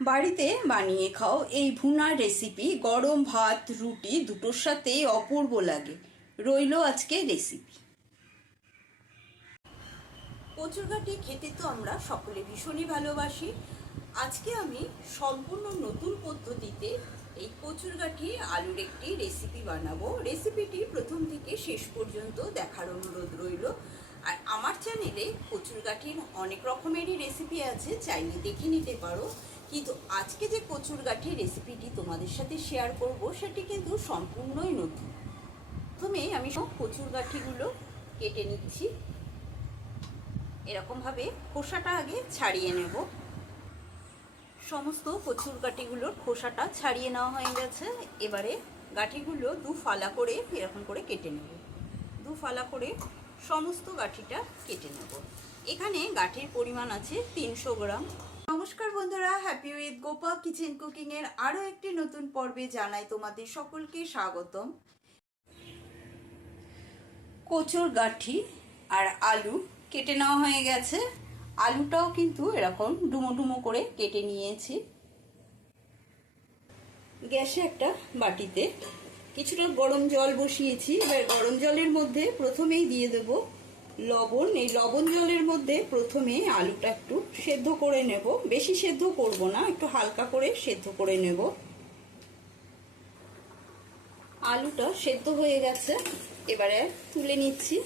বাড়িতে বানিয়ে খাও এই ভুনার রেসিপি। গরম ভাত রুটি দুটোর সাথেই অপূর্ব লাগে। রইলো আজকে রেসিপি। কচুরগাঠি খেতে তো আমরা সকলে ভীষণই ভালোবাসি। আজকে আমি সম্পূর্ণ নতুন পদ্ধতিতে এই কচুরগাঠি আলুর একটি রেসিপি বানাবো। রেসিপিটি প্রথম থেকে শেষ পর্যন্ত দেখার অনুরোধ রইল। আর আমার চ্যানেলে কচুরগাঠির অনেক রকমেরই রেসিপি আছে, চাইলে দেখে নিতে পারো। কিন্তু আজকে যে কচুরগাঠি রেসিপিটি তোমাদের সাথে শেয়ার করব সেটি কিন্তু সম্পূর্ণই নতুন। প্রথমে আমি সব কচুরগাঠিগুলো কেটে নিচ্ছি। এরকমভাবে খোসাটা আগে ছাড়িয়ে নেব। সমস্ত কচুরগাঠিগুলোর খোসাটা ছাড়িয়ে নেওয়া হয়ে গেছে। এবারে গাঠিগুলো দু ফালা করে এরকম করে কেটে নেব। দু ফালা করে সমস্ত গাঠিটা কেটে নেব। এখানে গাঠির পরিমাণ আছে 300 গ্রাম। নমস্কার বন্ধুরা, happy with Gopa kitchen cooking এর আরো একটি নতুন পর্বে জানাই তোমাদের সকলকে স্বাগতম। কচুর গাঠি আর আলু কেটে নেওয়া হয়ে গেছে। আলুটাও কিন্তু এরকম ডুমো ডুমো করে কেটে নিয়েছি। গ্যাসে একটা বাটিতে কিছুটা গরম জল বসিয়েছি। এবার গরম জলের মধ্যে প্রথমেই দিয়ে দেব লবণ। এই লবণ জলের মধ্যে প্রথমে আলুটা একটু সেদ্ধ করে নেব। বেশি সেদ্ধ করব না, একটু হালকা করে সেদ্ধ করে নেব। আলুটা সেদ্ধ হয়ে গেছে, এবারে তুলে নিচ্ছি।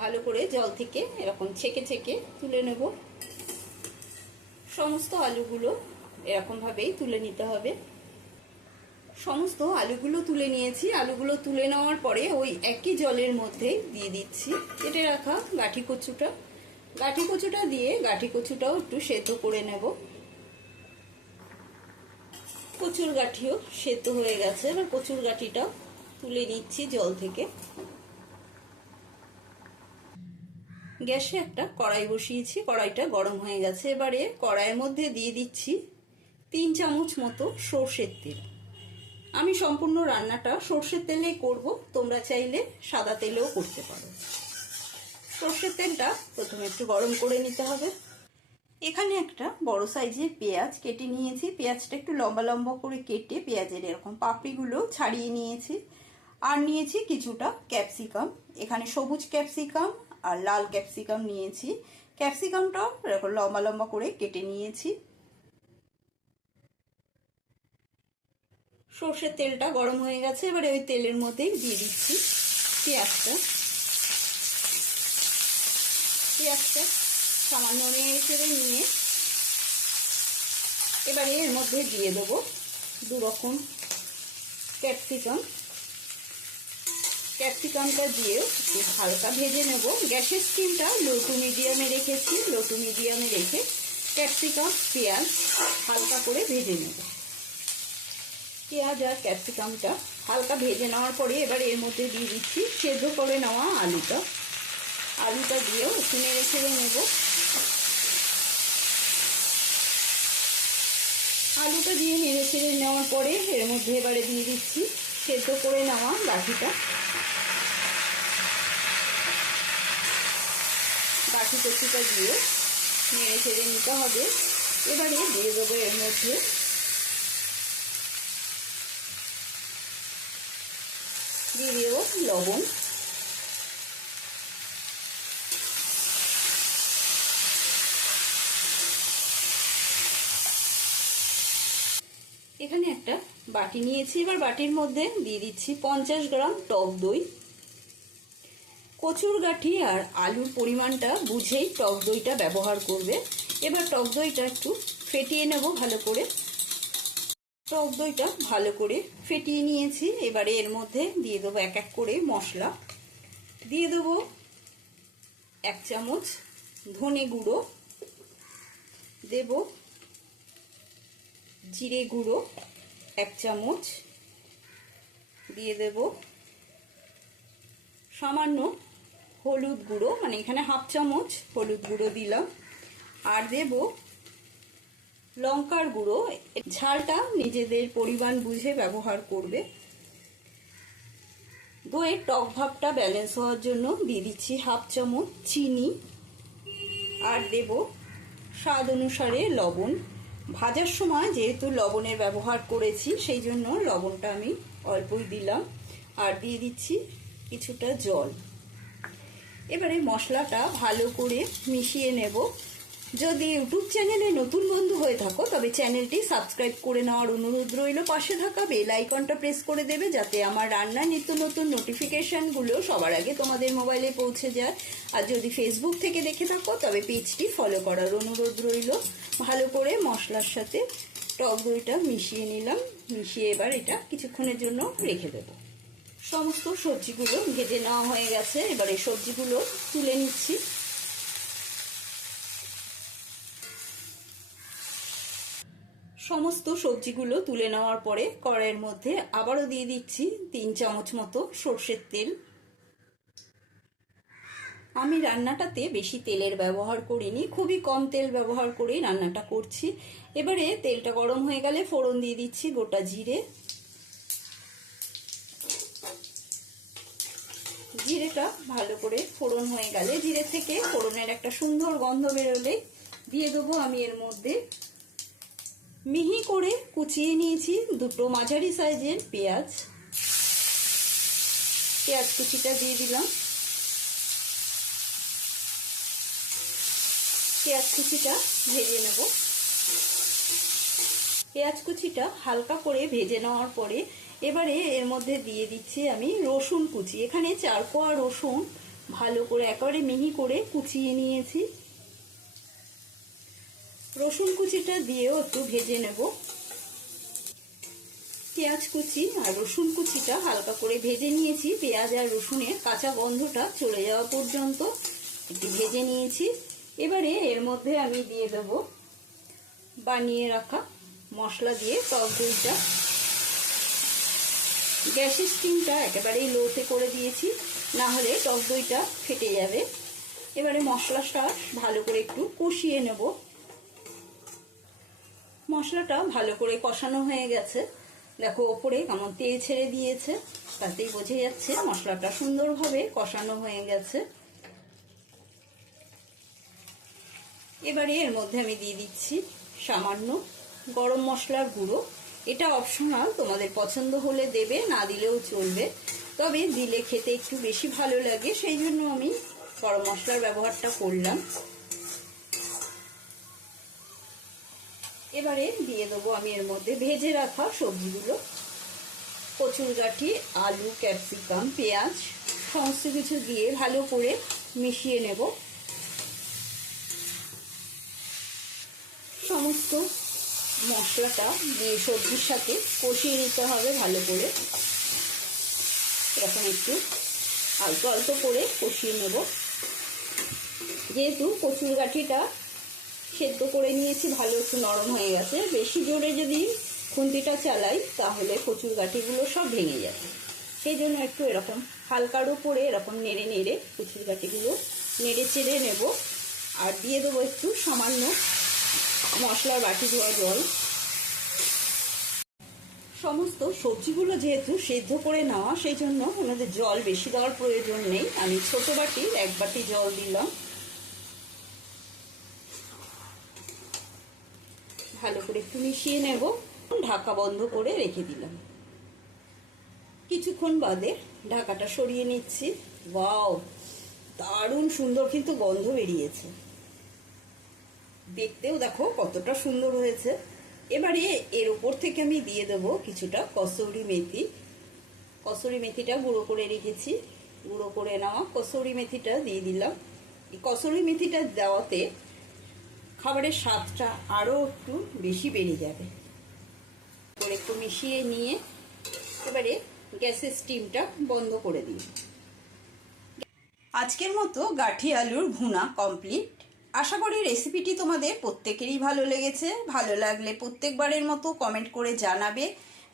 ভালো করে জল থেকে এরকম ছেঁকে ছেঁকে তুলে নেব। সমস্ত আলুগুলো এরকম ভাবেই তুলে নিতে হবে। সমস্ত আলুগুলো তুলে নিয়েছি। আলুগুলো তুলে নেওয়ার পরে ওই একই জলের মধ্যে দিয়ে দিচ্ছি কেটে রাখা গাঠি কচুটা। গাঠি কচুটা দিয়ে গাঠি কচুটাও একটু সেদ্ধ করে নেব। কচুর গাঠিও সেদ্ধ হয়ে গেছে। এবার কচুর গাঠিটাও তুলে নিচ্ছি জল থেকে। গ্যাসে একটা কড়াই বসিয়েছি, কড়াইটা গরম হয়ে গেছে। এবারে কড়াইয়ের মধ্যে দিয়ে দিচ্ছি 3 চামচ মতো সর্ষের তেল। আমি সম্পূর্ণ রান্নাটা সর্ষের তেলে করব, তোমরা চাইলে সাদা তেলেও করতে পারো। সর্ষের তেলটা প্রথমে একটু গরম করে নিতে হবে। এখানে একটা বড় সাইজের পেঁয়াজ কেটে নিয়েছি। পেঁয়াজটা একটু লম্বা লম্বা করে কেটে পেঁয়াজের এরকম পাপড়িগুলো ছাড়িয়ে নিয়েছি। আর নিয়েছি কিছুটা ক্যাপসিকাম। এখানে সবুজ ক্যাপসিকাম আর লাল ক্যাপসিকাম নিয়েছি। ক্যাপসিকামটাও এরকম লম্বা লম্বা করে কেটে নিয়েছি। সর্ষের তেলটা গরম হয়ে গেছে। এবারে ওই তেলের মধ্যেই দিয়ে দিচ্ছি পেঁয়াজটা। পেঁয়াজটা সামান্য নেড়ে চেড়ে নিয়ে এবারে এর মধ্যে দিয়ে দেবো 2 রকম ক্যাপসিকাম। ক্যাপসিকামটা দিয়ে একটু হালকা ভেজে নেব। গ্যাসের স্টিমটা লো টু মিডিয়ামে রেখেছি। লো টু মিডিয়ামে রেখে ক্যাপসিকাম পেঁয়াজ হালকা করে ভেজে নেব। পেঁয়াজ আর ক্যাপসিকামটা হালকা ভেজে নেওয়ার পরে এবার এর মধ্যে দিয়ে দিচ্ছি সেদ্ধ করে নেওয়া আলুটা। আলুটা দিয়েও একটু নেড়ে ছেড়ে নেব। আলুটা দিয়ে নেড়ে ছেড়ে নেওয়ার পরে এর মধ্যে এবারে দিয়ে দিচ্ছি সেদ্ধ করে নেওয়া গাঠিটা। গাঠি কচুটা দিয়ে নেড়ে ছেড়ে নিতে হবে। এবারে দিয়ে দেবো এর মধ্যে দিয়ে দেবো লবণ। এখানে একটা বাটি নিয়েছি। এবার বাটির মধ্যে দিয়ে দিচ্ছি 50 গ্রাম টক দই। কচুর গাঠি আর আলুর পরিমাণটা বুঝেই টক দইটা ব্যবহার করবে। এবার টক দইটা একটু ফেটিয়ে নেব ভালো করে। টক দইটা ভালো করে ফেটিয়ে নিয়েছি। এবারে এর মধ্যে দিয়ে দেবো এক এক করে মশলা। দিয়ে দেবো 1 চামচ ধনে গুঁড়ো, দেব জিরে গুঁড়ো 1 চামচ, দিয়ে দেব সামান্য হলুদ গুঁড়ো, মানে এখানে হাফ চামচ হলুদ গুঁড়ো দিলাম। আর দেব লঙ্কার গুঁড়ো। ঝালটা নিজেদের পরিমাণ বুঝে ব্যবহার করবে। দইয়ের টক ভাবটা ব্যালেন্স হওয়ার জন্য দিয়ে দিচ্ছি হাফ চামচ চিনি। আর দেব স্বাদ অনুসারে লবণ। ভাজার সময় যেহেতু লবণের ব্যবহার করেছি সেই জন্য লবণটা আমি অল্পই দিলাম, আর দিয়ে দিচ্ছি কিছুটা জল। এবারে মশলাটা ভালো করে মিশিয়ে নেব। যদি ইউটিউব চ্যানেলে নতুন বন্ধু হয়ে থাকো তবে চ্যানেলটি সাবস্ক্রাইব করে নেওয়ার অনুরোধ রইল। পাশে থাকা বেল আইকনটা প্রেস করে দেবে যাতে আমার রান্নার নিত্য নতুন নোটিফিকেশানগুলো সবার আগে তোমাদের মোবাইলে পৌঁছে যায়। আর যদি ফেসবুক থেকে দেখে থাকো তবে পেজটি ফলো করার অনুরোধ রইল। ভালো করে মশলার সাথে টক দইটা মিশিয়ে নিলাম। মিশিয়ে এবার এটা কিছুক্ষণের জন্য রেখে দেবো। সমস্ত সবজিগুলো ভেজে নেওয়া হয়ে গেছে, এবারে সবজিগুলো তুলে নিচ্ছি। সমস্ত সবজিগুলো তুলে নেওয়ার পরে কড়াইয়ের মধ্যে আবারও দিয়ে দিচ্ছি 3 চামচ মতো সর্ষের তেল। আমি রান্নাটাতে বেশি তেলের ব্যবহার করিনি, খুবই কম তেল ব্যবহার করে রান্নাটা করছি। এবারে তেলটা গরম হয়ে গেলে ফোড়ন দিয়ে দিচ্ছি গোটা জিরে। জিরেটা ভালো করে ফোড়ন হয়ে গেলে, জিরে থেকে ফোড়নের একটা সুন্দর গন্ধ বেরোলে দিয়ে দেবো আমি এর মধ্যে মিহি করে কুচিয়ে নিয়েছি 2টো মাঝারি সাইজের পেঁয়াজ। পেঁয়াজ কুচিটা দিয়ে দিলাম। পেঁয়াজ কুচিটা ভেজে নেব। পেঁয়াজ কুচিটা হালকা করে ভেজে নেওয়ার পরে এবারে এর মধ্যে দিয়ে দিচ্ছি আমি রসুন কুচি। এখানে 4 কোয়া রসুন ভালো করে একেবারে মিহি করে কুচিয়ে নিয়েছি। রসুন কুচিটা দিয়েও একটু ভেজে নেব। পেঁয়াজ কুচি আর রসুন কুচিটা হালকা করে ভেজে নিয়েছি। পেঁয়াজ আর রসুনের কাঁচা গন্ধটা চলে যাওয়া পর্যন্ত একটু ভেজে নিয়েছি। এবারে এর মধ্যে আমি দিয়ে দেব বানিয়ে রাখা মশলা দিয়ে টক দইটা। গ্যাসের স্টিমটা একেবারেই লোতে করে দিয়েছি, না হলে টক দইটা ফেটে যাবে। এবারে মশলাটা ভালো করে একটু কষিয়ে নেব। মশলাটা ভালো করে কষানো হয়ে গেছে, দেখো ওপরে কেমন তেল ছেড়ে দিয়েছে, তাতেই বোঝা যাচ্ছে মশলাটা সুন্দরভাবে কষানো হয়ে গেছে। এবারে এর মধ্যে আমি দিয়ে দিচ্ছি সামান্য গরম মশলার গুঁড়ো। এটা অপশনাল, তোমাদের পছন্দ হলে দেবে, না দিলেও চলবে, তবে দিলে খেতে একটু বেশি ভালো লাগে সেই জন্য আমি গরম মশলার ব্যবহারটা করলাম। এবারে দিয়ে দেবো আমি এর মধ্যে ভেজে রাখা সবজিগুলো, কচুরগাঠি, আলু, ক্যাপসিকাম, পেঁয়াজ সমস্ত কিছু দিয়ে ভালো করে মিশিয়ে নেব। সমস্ত মশলাটা দিয়ে সবজির সাথে কষিয়ে নিতে হবে ভালো করে। এরকম একটু অল্প অল্প করে কষিয়ে নেব। যেহেতু কচুরগাঠিটা সেদ্ধ করে নিয়েছি, ভালো একটু নরম হয়ে গেছে, বেশি জোরে যদি খুন্তিটা চালাই তাহলে কচুরগাঠিগুলো সব ভেঙে যাবে। সেই জন্য একটু এরকম হালকার উপরে এরকম নেড়ে নেড়ে কচুরগাঠিগুলো নেড়ে চেড়ে নেব। আর দিয়ে দেবো একটু সামান্য মশলার বাটি ধোয়া জল। সমস্ত সবজিগুলো যেহেতু সেদ্ধ করে নেওয়া সেই জন্য ওনাদের জল বেশি দেওয়ার প্রয়োজন নেই। আমি ছোট বাটির 1 বাটি জল দিলাম। ভালো করে একটু মিশিয়ে নেব, ঢাকা বন্ধ করে রেখে দিলাম। কিছুক্ষণ বাদে ঢাকাটা সরিয়ে নিচ্ছি। ওয়াও, দারুণ সুন্দর কিন্তু গন্ধ বেরিয়েছে, দেখতেও দেখো কতটা সুন্দর হয়েছে। এবারে এর উপর থেকে আমি দিয়ে দেবো কিছুটা কসুরি মেথি। কসুরি মেথিটা গুঁড়ো করে রেখেছি, গুঁড়ো করে নেওয়া কসুরি মেথিটা দিয়ে দিলাম। এই কসুরি মেথিটা দেওয়াতে খাবারের স্বাদটা আরও একটু বেশি বেড়ে যাবে। একটু মিশিয়ে নিয়ে এবারে গ্যাসের স্টিমটা বন্ধ করে দিই। আজকের মতো গাঠি আলুর ভুনা কমপ্লিট। আশা করি রেসিপিটি তোমাদের প্রত্যেকেরই ভালো লেগেছে। ভালো লাগলে প্রত্যেকবারের মতো কমেন্ট করে জানাবে,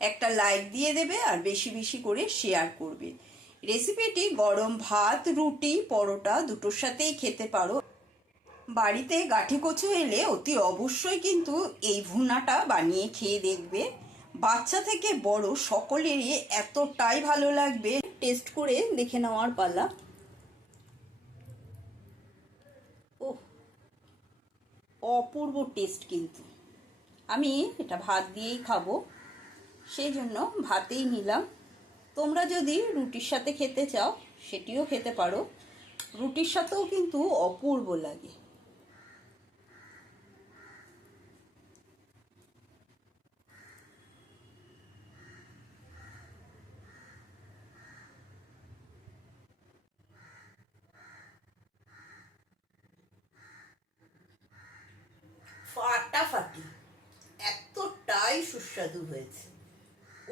একটা লাইক দিয়ে দেবে আর বেশি বেশি করে শেয়ার করবে। রেসিপিটি গরম ভাত, রুটি, পরোটা দুটোর সাথেই খেতে পারো। বাড়িতে গাঠি কচু এলে অতি অবশ্যই কিন্তু এই ভুনাটা বানিয়ে খেয়ে দেখবে। বাচ্চা থেকে বড় সকলেরই এতটাই ভালো লাগবে। টেস্ট করে দেখে নেওয়ার পালা। ওহ, অপূর্ব টেস্ট কিন্তু। আমি এটা ভাত দিয়েই খাবো, সেই জন্য ভাতেই নিলাম। তোমরা যদি রুটির সাথে খেতে চাও সেটিও খেতে পারো, রুটির সাথেও কিন্তু অপূর্ব লাগে। ফাটাফাটি, এতটাই সুস্বাদু হয়েছে।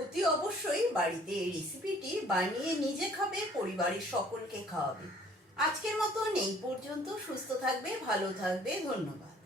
অতি অবশ্যই বাড়িতে এই রেসিপিটি বানিয়ে নিজে খাবে, পরিবারের সকলকে খাওয়াবে। আজকের মতন এই পর্যন্ত। সুস্থ থাকবে, ভালো থাকবে, ধন্যবাদ।